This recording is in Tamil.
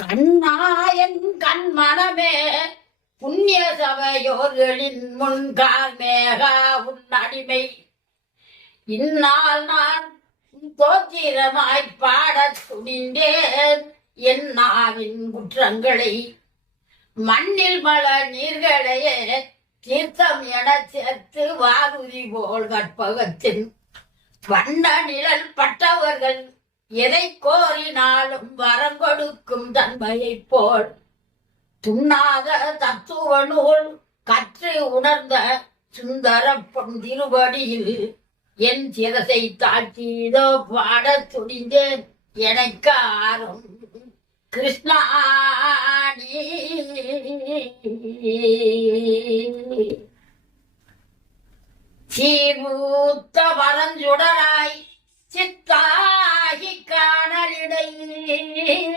கண்ணாயன் கண் மனமே புண்ணிய சபையோர்களின் முன்கால் மேகா உன் அடிமை இந்நாள் நான் தோத்திரமாய் பாடத் துணிந்தேன் என் நாவின் குற்றங்களை. மண்ணில் மல நீர்களையே தீர்த்தம் என சேர்த்து வாகுதி போல் கற்பகத்தின் வண்ண நிழல் பட்டவர்கள் எதை கோரினாலும் வரம் கொடுக்கும் தன்மையை போல். துண்ணாத தத்துவ நூல் கற்று உணர்ந்த சுந்தர பொன் திருவடியில் என் சிரசை தாழ்த்தியதோ பாட துணிந்தேன் எனக்கு ஆறும். கிருஷ்ணாணி! சீர்மூத்த சித் 的一